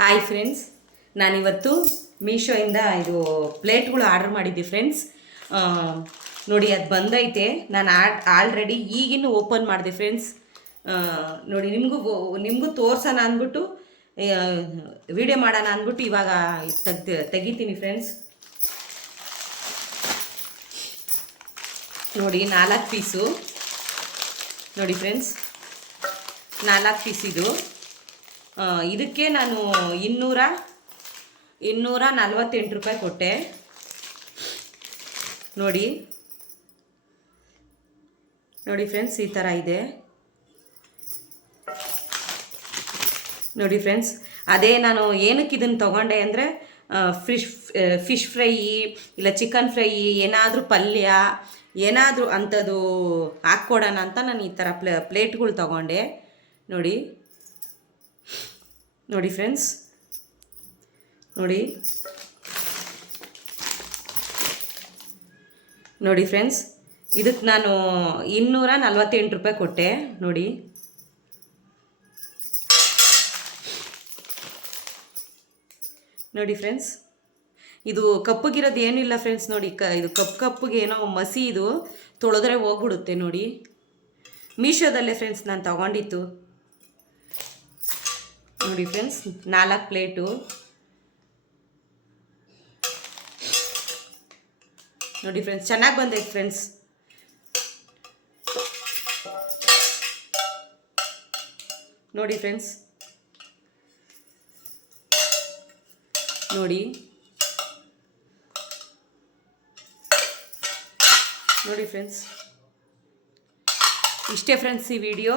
Hi friends, ನಾನಿವತ್ತು ಮೀಶೋಯಿಂದ ಇದು ಪ್ಲೇಟ್ಗಳು order ಮಾಡಿದ್ದೆ ಫ್ರೆಂಡ್ಸ್. ನೋಡಿ ಅದು ಬಂದೈತೆ. ನಾನು ಆಲ್ರೆಡಿ ಈಗಿನ್ನೂ ಓಪನ್ ಮಾಡಿದೆ ಫ್ರೆಂಡ್ಸ್. ನೋಡಿ ನಿಮಗೂ ತೋರ್ಸೋಣ ಅಂದ್ಬಿಟ್ಟು ವಿಡಿಯೋ ಮಾಡೋಣ ಅಂದ್ಬಿಟ್ಟು ಇವಾಗ ತೆಗಿತೀನಿ ಫ್ರೆಂಡ್ಸ್. ನೋಡಿ 4 ಪೀಸು. ನೋಡಿ ಫ್ರೆಂಡ್ಸ್, 4 ಪೀಸ್ ಇದು. ಇದಕ್ಕೆ ನಾನು 248 ರೂಪಾಯಿ ಕೊಟ್ಟೆ. ನೋಡಿ ಫ್ರೆಂಡ್ಸ್, ಈ ಥರ ಇದೆ. ನೋಡಿ ಫ್ರೆಂಡ್ಸ್, ಅದೇ ನಾನು ಏನಕ್ಕೆ ಇದನ್ನು ತೊಗೊಂಡೆ ಅಂದರೆ ಫಿಶ್ ಫ್ರೈ ಇಲ್ಲ ಚಿಕನ್ ಫ್ರೈ ಏನಾದರೂ ಪಲ್ಯ ಏನಾದರೂ ಅಂಥದ್ದು ಹಾಕ್ಕೊಡೋಣ ಅಂತ ನಾನು ಈ ಥರ ಪ್ಲೇಟ್ಗಳು ತೊಗೊಂಡೆ. ನೋಡಿ ಫ್ರೆಂಡ್ಸ್, ನೋಡಿ ಫ್ರೆಂಡ್ಸ್, ಇದಕ್ಕೆ ನಾನು 248 ರೂಪಾಯಿ ಕೊಟ್ಟೆ. ನೋಡಿ ಫ್ರೆಂಡ್ಸ್, ಇದು ಕಪ್ಪಗಿರೋದು ಏನಿಲ್ಲ ಫ್ರೆಂಡ್ಸ್. ನೋಡಿ ಇದು ಕಪ್ಪಗೆ ಏನೋ ಮಸಿ, ಇದು ತೊಳೆದ್ರೆ ಹೋಗ್ಬಿಡುತ್ತೆ. ನೋಡಿ, ಮೀಶೋದಲ್ಲೇ ಫ್ರೆಂಡ್ಸ್ ನಾನು ತಗೊಂಡಿತ್ತು. ನೋಡಿ ಫ್ರೆಂಡ್ಸ್, 4 ಪ್ಲೇಟು. ನೋಡಿ ಫ್ರೆಂಡ್ಸ್, ಚೆನ್ನಾಗಿ ಬಂದೈತೆ ಫ್ರೆಂಡ್ಸ್. ನೋಡಿ ಫ್ರೆಂಡ್ಸ್, ನೋಡಿ ಫ್ರೆಂಡ್ಸ್, ಇಷ್ಟೇ ಫ್ರೆಂಡ್ಸ್ ಈ ವಿಡಿಯೋ.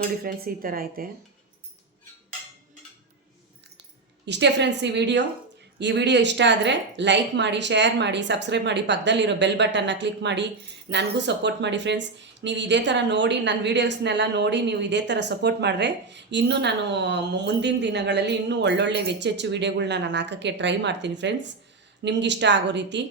ನೋಡಿ ಫ್ರೆಂಡ್ಸ್, ಈ ಥರ ಐತೆ. ಇಷ್ಟೇ ಫ್ರೆಂಡ್ಸ್ ಈ ವಿಡಿಯೋ ಇಷ್ಟ ಆದರೆ ಲೈಕ್ ಮಾಡಿ, ಶೇರ್ ಮಾಡಿ, ಸಬ್ಸ್ಕ್ರೈಬ್ ಮಾಡಿ, ಪಕ್ಕದಲ್ಲಿರೋ ಬೆಲ್ ಬಟನ್ನ ಕ್ಲಿಕ್ ಮಾಡಿ ನನಗೂ ಸಪೋರ್ಟ್ ಮಾಡಿ ಫ್ರೆಂಡ್ಸ್. ನೀವು ಇದೇ ಥರ ನೋಡಿ, ನನ್ನ ವೀಡಿಯೋಸ್ನೆಲ್ಲ ನೋಡಿ ನೀವು ಇದೇ ಥರ ಸಪೋರ್ಟ್ ಮಾಡಿದ್ರೆ ಇನ್ನೂ ನಾನು ಮುಂದಿನ ದಿನಗಳಲ್ಲಿ ಇನ್ನೂ ಒಳ್ಳೊಳ್ಳೆ ಹೆಚ್ಚು ವೀಡಿಯೋಗಳನ್ನ ನಾನು ಹಾಕೋಕ್ಕೆ ಟ್ರೈ ಮಾಡ್ತೀನಿ ಫ್ರೆಂಡ್ಸ್, ನಿಮ್ಗೆ ಇಷ್ಟ ಆಗೋ ರೀತಿ.